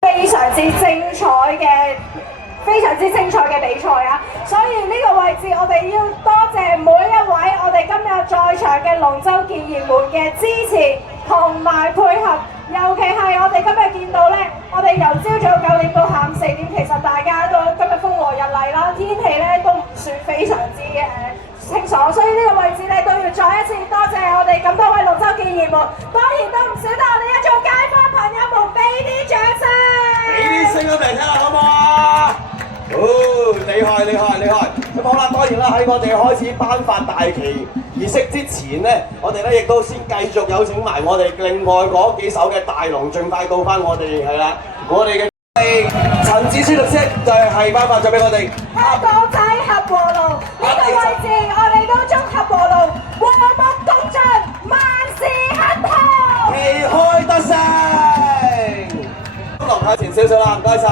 非常之精彩嘅。非常之精彩嘅比賽啊！所以呢個位置我哋要多謝每一位我哋今日在場嘅龍舟健兒們嘅支持同埋配合，尤其係我哋今日見到呢，我哋由朝早9點到下午4點，其實大家都今日風和日麗啦，天氣呢都唔算非常之清爽，所以呢個位置呢都要再一次多謝我哋咁多位龍舟健兒們，當然都唔少得我哋一眾街坊朋友們俾啲掌聲，俾啲聲音嚟聽下好唔好啊？哦，厲害厲害厲害！咁好啦，當然啦，喺我哋開始頒發大旗儀式之前呢，我哋咧亦都先繼續有請埋我哋另外嗰幾首嘅大龍，盡快到翻我哋係啦，我哋嘅陳子書律師就係頒發咗俾我哋香港仔合和路呢個位置，我哋都祝合和路和睦共進，萬事亨通，旗開得勝。咁落下前少少啦，唔該晒。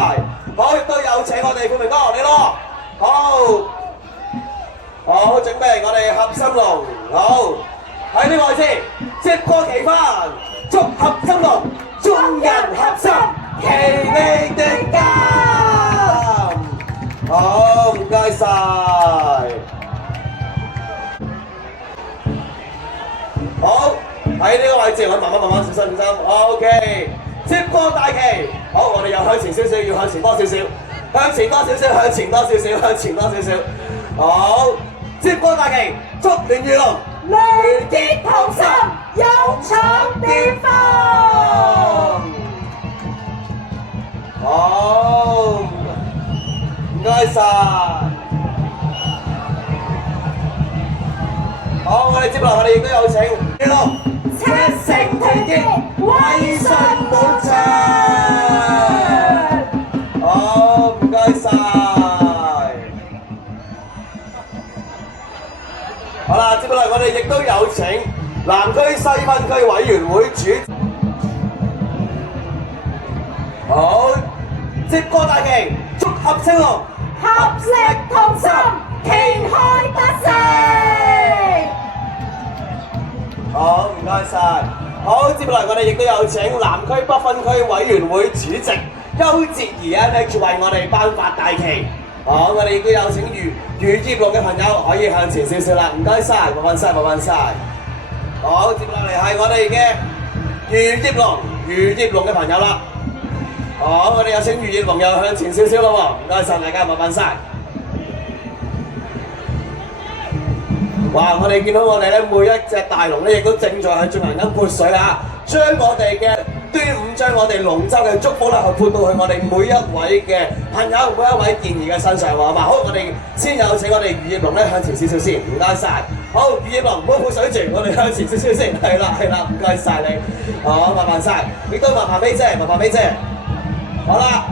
好，亦都有請我哋冠名哥你咯，好，準備我哋合心龍，好喺呢個位置接過旗翻，祝合心龍眾人合心，其利定金。好，唔該晒。好，喺呢個位置我慢慢小心，OK。接過大旗，好，我哋又向前少少，要向前多少少，向前多少少，向前多少少，向前多少少。好，接過大旗，祝聯御龍聯結同心，勇闖巔峰。好，唔該晒。好，我哋接落，我哋亦都有請聯龍。七成團結，威信滿場。好，唔該晒。好啦，接落嚟我哋亦都有請南區西分區委員會主席。好，接過大旗，祝合青龍合力同心，旗開得勝。好，唔該晒。好，接落嚟我哋亦都有請南區北分區委員會主席邱哲儀 MH 為我哋頒發大旗。好，我哋亦都有請漁業龍嘅朋友可以向前少少啦，唔該晒，麻煩晒，麻煩晒。好，接落嚟係我哋嘅漁業龍嘅朋友啦。好，我哋有請漁業龍又向前少少咯喎，唔該晒大家，麻煩晒。哇！我哋見到我哋咧每一隻大龍咧，亦都正在係進行緊潑水啊！將我哋嘅端午，將我哋龍舟嘅祝福咧，去潑到去我哋每一位嘅朋友、每一位健兒嘅身上喎，好嘛？好，我哋先有請我哋漁業龍咧向前少少先，唔該晒。好，漁業龍唔好潑水住，我哋向前少少先，係啦，唔該晒你。好，麻煩晒，亦都麻煩美姐，麻煩美姐。好啦，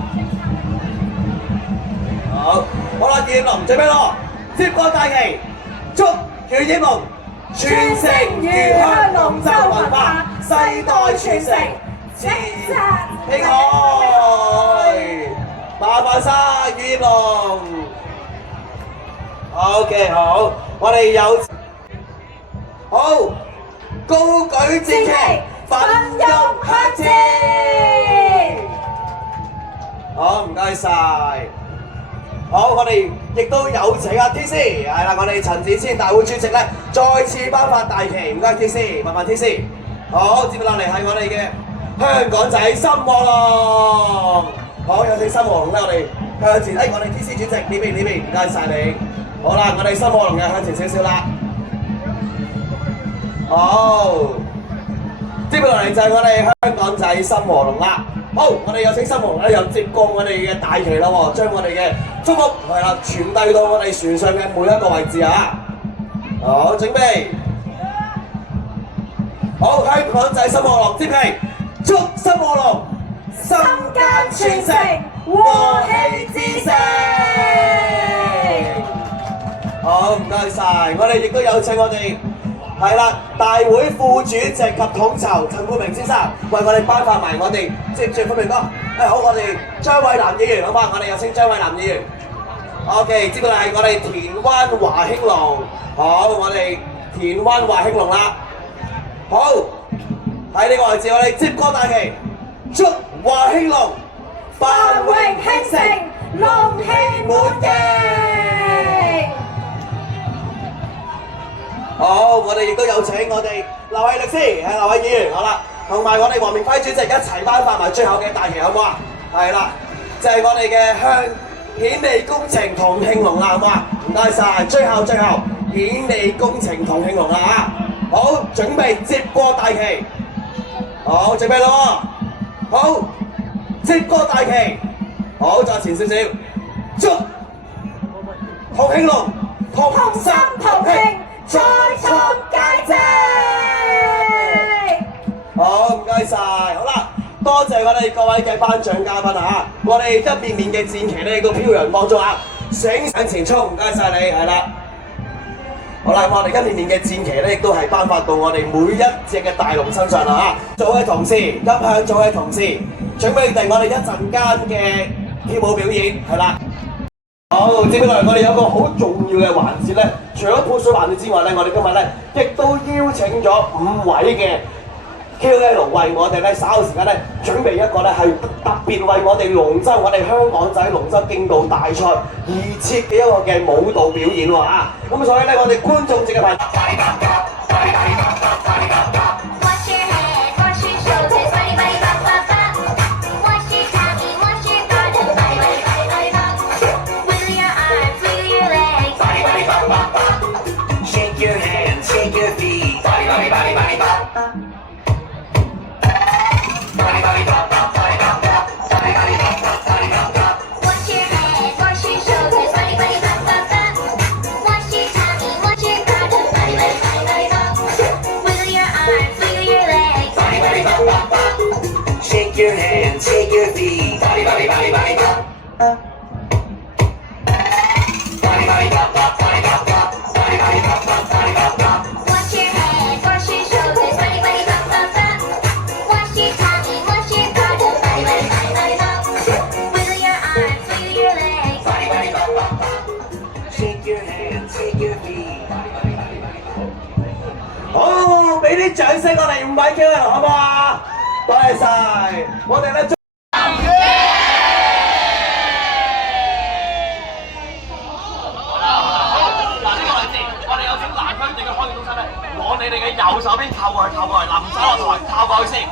好啦，漁業龍準備咯，接過大旗，祝漁業龍傳承漁鄉龍舟文化，世代傳承，自然興開。麻煩晒漁業龍。OK， 好，我哋有好高舉戰旗，奮勇向前。好，唔該晒。好，我哋亦都有請阿 TC， 係啦，我哋陳子謙大會主席咧，再次頒發大旗，唔該 TC， 麻煩 TC。好，接落嚟係我哋嘅香港仔深和龍。好，有請深和龍咧，我哋向前，我哋 TC 主席呢邊，唔該晒你。好啦，我哋深和龍又向前少少啦。好，接落嚟就係我哋香港仔深和龍啦。好，我哋有請深和龍咧，又接過我哋嘅大旗啦喎，將我哋嘅祝福係啦傳遞到我哋船上嘅每一個位置啊！好，準備，好，香港仔深和龍接旗，祝深和龍心間傳承，和氣之城。好，唔該晒，我哋亦都有請我哋。係啦，大會副主席及統籌陳富明先生為我哋頒發埋我哋接住富明哥。好，我哋張偉南議員好嘛？我哋有請張偉南議員。OK， 接落嚟係我哋田灣華興龍。好，我哋田灣華興龍啦。好，喺呢個位置我哋接過大旗，祝華興龍繁榮興盛，龍氣滿盈。好，我哋亦都有請我哋劉偉律師，係劉偉議員，好啦，同埋我哋黃明輝主席一齊頒發埋最後嘅大旗，好唔好啊？係啦，就係我哋嘅向顯利工程同慶龍啦，好唔好啊？唔該晒，最後顯利工程同慶龍啦啊！好，準備接過大旗，好，準備咯，好，接過大旗，好，再前少少，祝同慶龍同心同慶。再創佳績！好，唔該晒，好啦，多謝我哋各位嘅頒獎嘉賓啊！我哋一面面嘅戰旗咧，亦都飄揚當中啊！請向前衝，唔該晒你，係啦。好啦，我哋一面面嘅戰旗咧，亦都係頒發到我哋每一隻嘅大龍身上啦嚇！組嘅同事，音響組嘅同事，準備定我哋一陣間嘅跳舞表演，係啦。好，接下來我哋有個好重要嘅環節咧，除咗潑水環節之外咧，我哋今日咧亦都邀請咗5位嘅 KOL 為我哋咧稍後時間咧準備一個咧係特別為我哋龍舟，我哋香港仔龍舟競渡大賽而設嘅一個嘅舞蹈表演喎啊！咁所以咧，我哋觀眾席嘅朋友。Shake your hands, shake your feet. Body, body, body, body, bop. Body, body, bop, bop, body, bop, bop. Body, body, bop, bop, body, bop, bop. Wash your head, wash your shoulders, body, body, bop, bop, bop. Wash your tummy, wash your bottom, body, body, body, body, bop. Wiggle your arms, wiggle your legs, Body, body, bop, bop, bop. Shake your hands, shake your feet. Body, body, body, body, bop. 好，俾啲掌聲我哋5位 KOL 好唔好啊？多謝晒，我哋咧。往你哋嘅右手邊靠過去，嗱唔使落台，靠過去先。